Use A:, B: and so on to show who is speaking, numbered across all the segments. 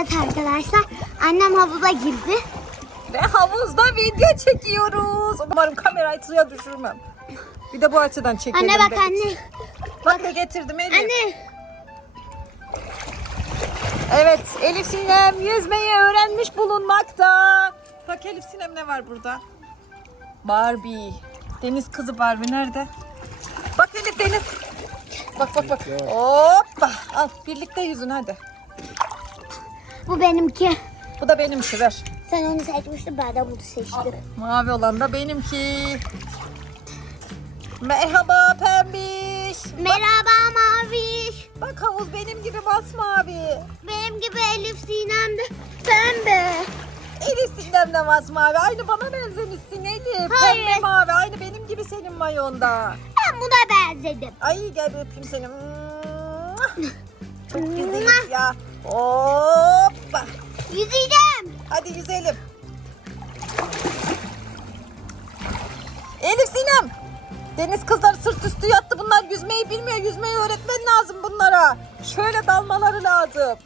A: Evet arkadaşlar annem havuza girdi.
B: Ve havuzda video çekiyoruz. Umarım kamerayı suya düşürmem. Bir de bu açıdan çekelim.
A: Anne bak
B: dedik.
A: anne.
B: Bak ne getirdim Elif.
A: Anne.
B: Evet Elif Sinem yüzmeyi öğrenmiş bulunmakta. Bak Elif Sinem ne var burada? Barbie. Deniz kızı Barbie nerede? Bak Elif Deniz. Bak bak bak. Hoppa. Al birlikte yüzün hadi.
A: Bu benimki.
B: Bu da benimki ver.
A: Sen onu seçmiştin ben de bunu seçtim.
B: Mavi olan da benimki. Merhaba pembiş.
A: Merhaba Maviş.
B: Bak havuz benim gibi masmavi.
A: Benim gibi Elif Sinem de pembe.
B: Elif Sinem de masmavi. Aynı bana benzemişsin Elif.
A: Hayır.
B: Pembe mavi. Aynı benim gibi senin mayonda.
A: Ben buna benzedim.
B: Ay gel bir öpeyim seni. Çok güzeliz ya. Hoppa.
A: Yüzeceğim.
B: Hadi yüzelim. Elif Sinem. Deniz kızlar sırt üstü yattı. Bunlar yüzmeyi bilmiyor. Yüzmeyi öğretmen lazım bunlara. Şöyle dalmaları lazım.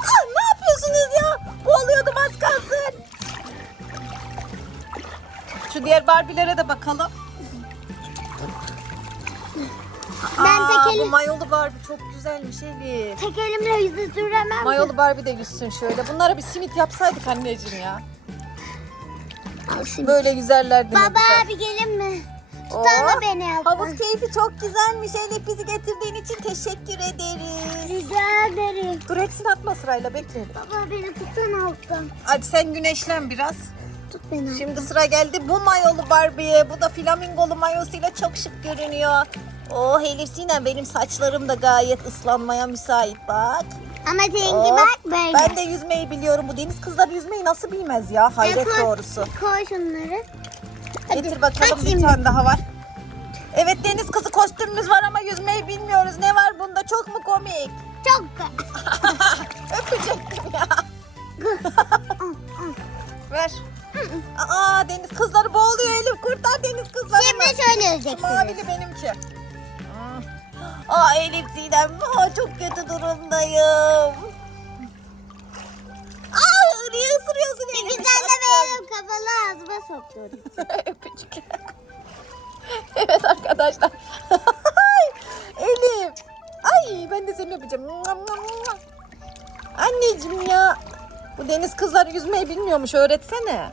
B: Ah, ne yapıyorsunuz ya? Boğuluyordum az kalsın. Şu diğer Barbie'lere de bakalım.
A: Ben
B: Aa,
A: tek elim-
B: Bu mayolu Barbie çok güzelmiş Elif.
A: Tek elimle yüzü süremem.
B: Mayolu Barbie de yüzsün şöyle. Bunlara bir simit yapsaydık anneciğim ya.
A: Al şimdi.
B: Böyle güzellerdi. ne
A: Baba
B: güzel.
A: abi gelin mi?
B: Oh,
A: Tutsana beni alttan.
B: Havuz keyfi çok güzelmiş. Elif bizi getirdiğin için teşekkür ederiz.
A: Rica ederim.
B: Dur hepsini atma sırayla bekleyelim.
A: Baba beni tutsana alttan.
B: Hadi sen güneşlen biraz.
A: Tut beni.
B: Şimdi sıra geldi bu mayolu Barbie'ye. Bu da flamingolu mayosuyla çok şık görünüyor. Oh Elif Sinem benim saçlarım da gayet ıslanmaya müsait bak.
A: Ama seninki
B: Oh,
A: bak böyle.
B: Ben de yüzmeyi biliyorum. Bu deniz kızları yüzmeyi nasıl bilmez ya? Hayret
A: koy-
B: doğrusu.
A: Koy şunları. Hadi,
B: Getir bakalım
A: aç
B: bir
A: şimdi.
B: tane daha var. Evet deniz kızı kostümümüz var ama yüzmeyi bilmiyoruz. Ne var bunda? Çok mu komik?
A: Çok.
B: Öpecektim ya. Ver. Aa deniz kızları boğuluyor Elif. Kurtar deniz kızlarını.
A: Şimdi şöyle
B: Şu
A: öleceksiniz.
B: Mavili benimki. Aa Elif Sinem. Aa, çok kötü durumdayım. Aa niye ısırıyorsun Elif?
A: Güzel de benim kafalı ağzıma.
B: Öpücük. evet arkadaşlar. Elif. Ay ben de seni öpeceğim. Anneciğim ya. Bu deniz kızları yüzmeyi bilmiyormuş. Öğretsene.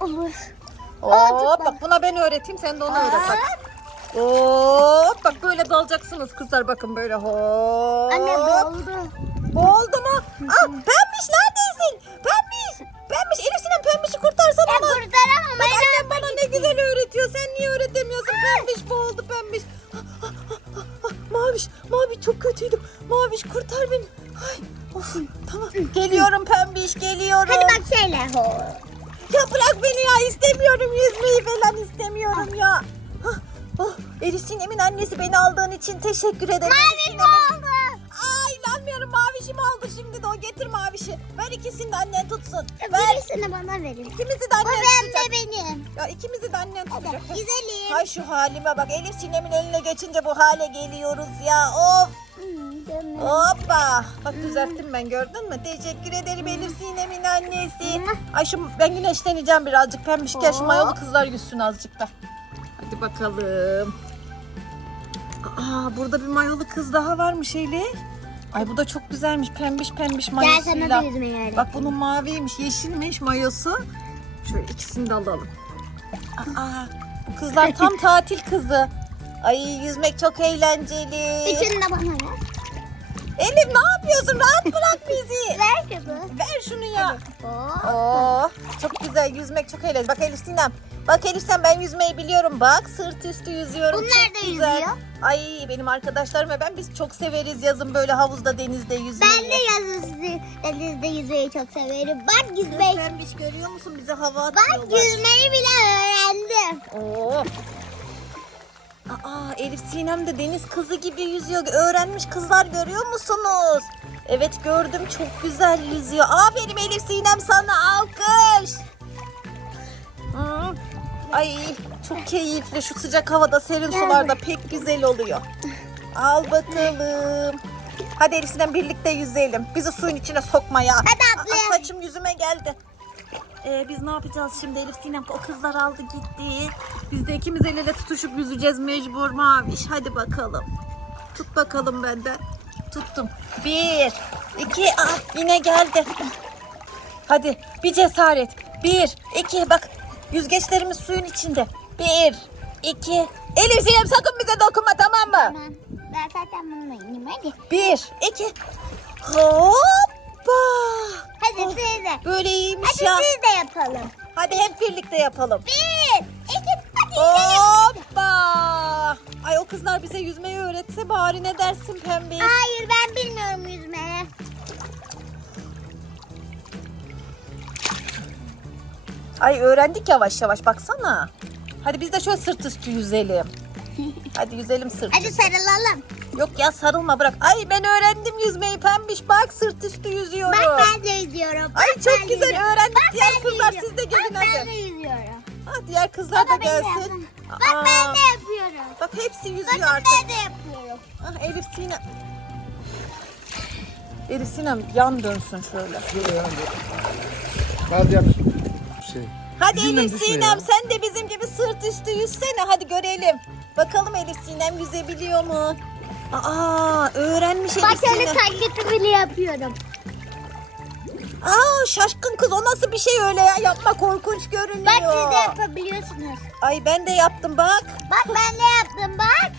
A: Olur. Aa, bana.
B: bak buna ben öğreteyim sen de ona öğret bak. Hop bak böyle dalacaksınız kızlar bakın böyle hop.
A: Anne doldu.
B: Boğuldu mu? Aa pembiş neredesin? Pembiş. Pembiş Elif Sinem pembişi kurtarsana
A: Ben kurtaramam.
B: Bak annem bana ne güzel öğretiyor. Sen niye öğretemiyorsun? Pembiş boğuldu pembiş. Maviş, Maviş çok kötüydüm. Maviş kurtar beni. Ay, of, tamam. Geliyorum pembiş, geliyorum.
A: Hadi bak şöyle.
B: Ya bırak beni ya istemiyorum yüzmeyi falan istemiyorum ya. Oh, Elif Sinem'in annesi beni aldığın için teşekkür ederim.
A: Mavi ne oldu?
B: Aa inanmıyorum mavişim aldı şimdi de o getir mavişi. Ver ikisini de annen tutsun. Ver.
A: Birisini bana verin.
B: İkimizi de
A: Bu
B: annen
A: benim
B: tutacak.
A: de benim.
B: Ya ikimizi de annen tutacak.
A: Güzelim.
B: Hay şu halime bak Elif Sinem'in eline geçince bu hale geliyoruz ya. Of
A: Hmm, canım.
B: hoppa. Bak düzelttim ben gördün mü? Teşekkür ederim Elif Sinem'in annesi. Ay şu ben güneşleneceğim birazcık. Pembiş gel şu mayolu kızlar yüzsün azıcık da. Hadi bakalım. Aa burada bir mayolu kız daha varmış Elif. Ay bu da çok güzelmiş. Pembiş pembiş
A: Gel
B: mayosuyla.
A: sana da yüzmeyi öğreteyim.
B: Bak bunun maviymiş, yeşilmiş mayosu. Şöyle ikisini de alalım. Aa, bu kızlar tam tatil kızı. Ay yüzmek çok eğlenceli.
A: Üçünü de bana ver.
B: Elif ne yapıyorsun? Rahat bırak bizi.
A: Ver kızı.
B: Ver şunu ya.
A: Oh.
B: Oo, çok güzel yüzmek çok eğlenceli. Bak Elif Sinem. Bak Elif sen ben yüzmeyi biliyorum. Bak sırt üstü yüzüyorum.
A: Bunlar
B: çok
A: da
B: güzel.
A: yüzüyor.
B: Ay benim arkadaşlarım ve ben biz çok severiz yazın böyle havuzda denizde yüzmeyi.
A: Ben de yazın denizde yüzmeyi çok severim. Bak yüzmeyi.
B: Sen bir görüyor musun bize hava
A: Bak
B: atıyorlar.
A: yüzmeyi bile öğrendim.
B: Oo. Aa Elif Sinem de deniz kızı gibi yüzüyor. Öğrenmiş kızlar görüyor musunuz? Evet gördüm çok güzel yüzüyor. Aferin Elif Sinem sana alkış. Ay çok keyifli şu sıcak havada serin sularda pek güzel oluyor. Al bakalım. Hadi Elif Sinem birlikte yüzelim. Bizi suyun içine sokma ya.
A: Hadi atlayalım.
B: Aa, saçım yüzüme geldi. Ee, biz ne yapacağız şimdi Elif Sinem? O kızlar aldı gitti. Biz de ikimiz el ele tutuşup yüzeceğiz mecbur Maviş. Hadi bakalım. Tut bakalım benden. Tuttum. Bir, iki, ah yine geldi. Hadi bir cesaret. Bir, iki bak yüzgeçlerimiz suyun içinde. Bir, iki. Elif Sinem sakın bize dokunma tamam mı?
A: Tamam. Ben zaten bununla ineyim hadi.
B: Bir, iki. Hoppa.
A: Hadi siz de.
B: Böyle iyiymiş
A: Hadi
B: ya.
A: siz de yapalım.
B: Hadi hep birlikte yapalım.
A: Bir, iki, hadi
B: Hoppa. Ay o kızlar bize yüzmeyi öğretse bari ne dersin pembe?
A: Hayır ben bilmiyorum yüzmeye.
B: Ay öğrendik yavaş yavaş baksana. Hadi biz de şöyle sırt üstü yüzelim. Hadi yüzelim sırt
A: Hadi
B: üstü.
A: sarılalım.
B: Yok ya sarılma bırak. Ay ben öğrendim yüzmeyi pembiş bak sırt üstü yüzüyorum.
A: Bak ben de yüzüyorum.
B: Ay çok
A: ben de
B: güzel
A: yüzüyorum.
B: öğrendik.
A: Bak,
B: Diğer
A: ben de
B: kızlar
A: yüzüyorum.
B: siz de gelin
A: Bak, Ben
B: hadi.
A: de yüzüyorum.
B: Ha, diğer kızlar da
A: Baba, ben de
B: gelsin.
A: yaptım. Bak ben
B: Aa,
A: de yapıyorum.
B: Bak hepsi yüzüyor
A: Bakın
B: artık.
A: ben de yapıyorum.
B: Ah Elif Sinem. Elif Sinem yan dönsün şöyle.
C: Hadi yap. Şey.
B: Hadi Elif
C: düşme
B: Sinem
C: ya.
B: sen de bizim gibi sırt üstü yüzsene hadi görelim. Bakalım Elif Sinem yüzebiliyor mu? Aa öğrenmiş Elif Sinem.
A: taklidi bile yapıyorum.
B: Aa şaşkın kız o nasıl bir şey öyle ya yapma korkunç görünüyor.
A: Bak siz de yapabiliyorsunuz.
B: Ay ben de yaptım bak.
A: Bak ben de yaptım bak.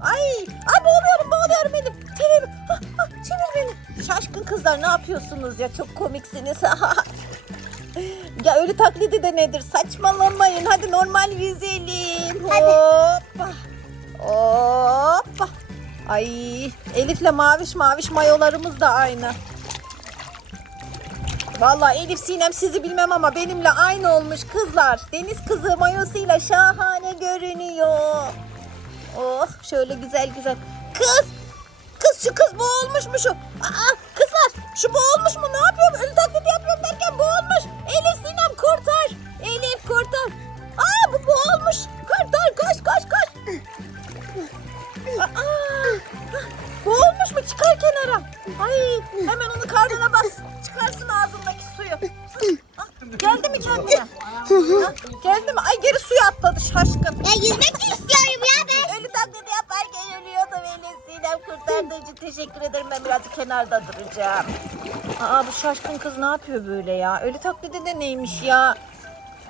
B: Ay, ay boğuluyorum boğuluyorum Elif. Çevir, ah, ah, çevir beni. Şaşkın kızlar ne yapıyorsunuz ya çok komiksiniz. ya ölü taklidi de nedir saçmalamayın. Hadi normal yüzelim.
A: Hadi.
B: Hoppa. Hoppa. Ay Elif'le maviş maviş mayolarımız da aynı. Vallahi Elif Sinem sizi bilmem ama benimle aynı olmuş kızlar. Deniz kızı mayosuyla şahane görünüyor. Oh şöyle güzel güzel. Kız! Kız şu kız boğulmuş mu şu? Aa kızlar şu boğulmuş mu ne yapıyorum? Ölü taklidi yapıyorum derken boğulmuş. Elif Sinem kurtar. Elif teşekkür ederim. Ben birazcık kenarda duracağım. Aa bu şaşkın kız ne yapıyor böyle ya? Ölü taklidi de neymiş ya?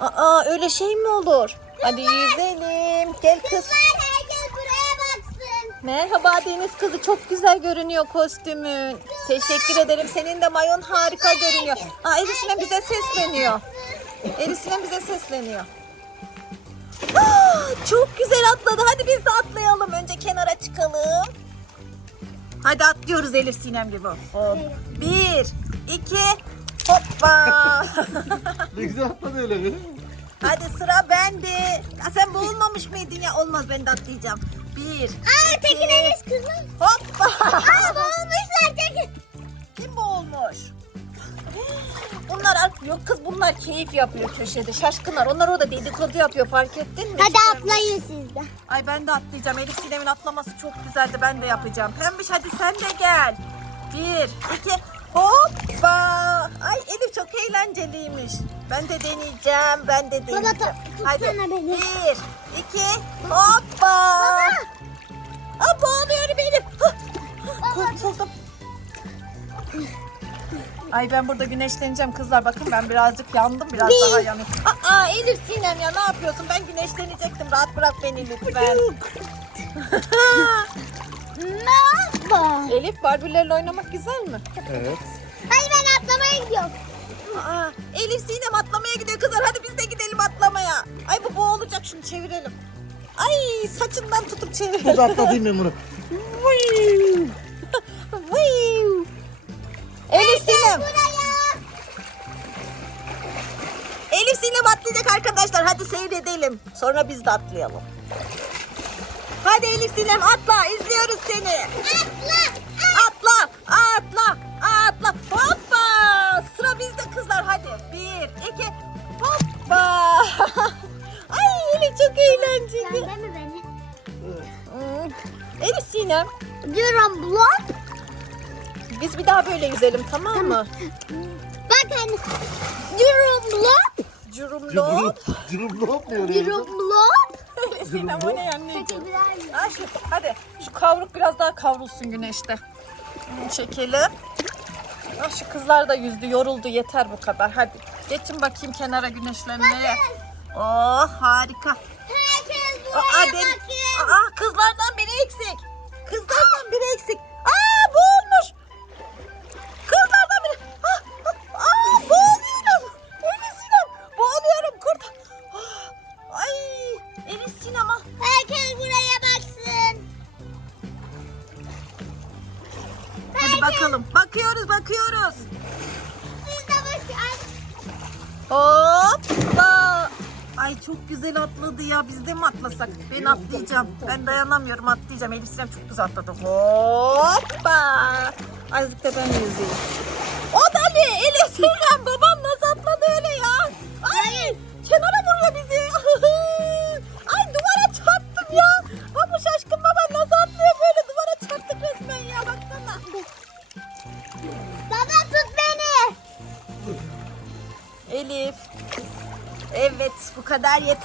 B: Aa öyle şey mi olur? Hadi yüzelim. Gel kız.
A: Kızlar herkes buraya baksın.
B: Merhaba Deniz kızı çok güzel görünüyor kostümün. Teşekkür ederim. Senin de mayon harika görünüyor. Aa Elif Sinem bize sesleniyor. Elif Sinem bize sesleniyor. Aa, çok güzel atladı. Hadi biz de atlayalım. Önce kenara çıkalım. Hadi atlıyoruz Elif Sinem gibi. Hop. Bir, iki, hoppa.
C: Ne güzel atladı öyle bir.
B: Hadi sıra bende. Ya sen boğulmamış mıydın ya? Olmaz ben de atlayacağım. Bir,
A: Aa Tekin Enes kızlar.
B: Keyif yapıyor köşede şaşkınlar. Onlar orada dedikodu yapıyor fark ettin mi?
A: Hadi atlayın siz de.
B: Ay ben de atlayacağım. Elif Sinem'in atlaması çok güzeldi. Ben de yapacağım. Pembiş hadi sen de gel. Bir, iki, hoppa. Ay Elif çok eğlenceliymiş. Ben de deneyeceğim. Ben de deneyeceğim.
A: ta-
B: hadi.
A: tutsana beni.
B: Bir, iki, hoppa. Aa, boğuluyorum Elif. Hah, Kurtuldum. Ay ben burada güneşleneceğim kızlar. Bakın ben birazcık yandım. Biraz daha yanayım. Aa Elif Sinem ya ne yapıyorsun? Ben güneşlenecektim. Rahat bırak beni lütfen.
A: Merhaba.
B: Elif Barbie'lerle oynamak güzel mi?
C: Evet.
A: Hayır ben atlamaya gidiyorum.
B: Aa, Elif Sinem atlamaya gidiyor kızlar. Hadi biz de gidelim atlamaya. Ay bu boğulacak şunu çevirelim. Ay saçından tutup
C: Tut
B: çevirelim.
C: atladayım ben bunu.
B: Vıy. Elif Sinem.
A: Buraya.
B: Elif Sinem atlayacak arkadaşlar. Hadi seyredelim. Sonra biz de atlayalım. Hadi Elif Sinem atla. İzliyoruz seni.
A: Atla.
B: Atla, atla, atla. Hoppa. Sıra bizde kızlar hadi. Bir, iki, hoppa. Ay Elif çok eğlenceli.
A: Sen de mi beni?
B: Elif Sinem.
A: Diyorum blok.
B: Biz bir daha böyle yüzelim tamam mı?
A: Bak anne. Yurumlop.
B: Curumlu.
C: Cırım ne yapmıyor ya?
A: Yurumlop.
B: Sinem o ne anneciğim? Ha, şu, hadi şu kavruk biraz daha kavrulsun güneşte. Bunu çekelim. Ah, şu kızlar da yüzdü yoruldu yeter bu kadar hadi. Geçin bakayım kenara güneşlenmeye. Oh harika.
A: Herkes
B: Aa,
A: buraya
B: ben-
A: bakın.
B: Aa, kızlardan biri eksik. Kızlardan biri eksik. Bakalım. Bakıyoruz bakıyoruz.
A: Siz de bakın.
B: Hoppa. Ay çok güzel atladı ya. Biz de mi atlasak? Ben atlayacağım. Ben dayanamıyorum atlayacağım. Elif Sinem çok güzel atladı. Hoppa. Azıcık da ben yüzeyim. O da ne? Elif Sinem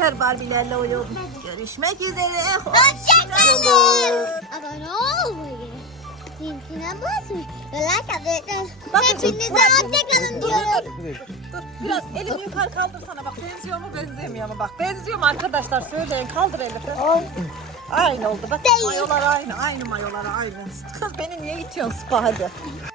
B: yeter Barbie'lerle oyun. Görüşmek üzere.
A: Hoşçakalın. Abone olmayı. Zincirine basmayı. Like atmayı. Hepinize hoşçakalın diyorum.
B: dur, dur. Biraz elini yukarı kaldırsana bak benziyor mu benzemiyor mu bak benziyor mu arkadaşlar söyleyin kaldır Elif'i. Aynı oldu bak
A: Değil.
B: mayolar aynı aynı mayolar aynı. Kız beni niye itiyorsun spa hadi.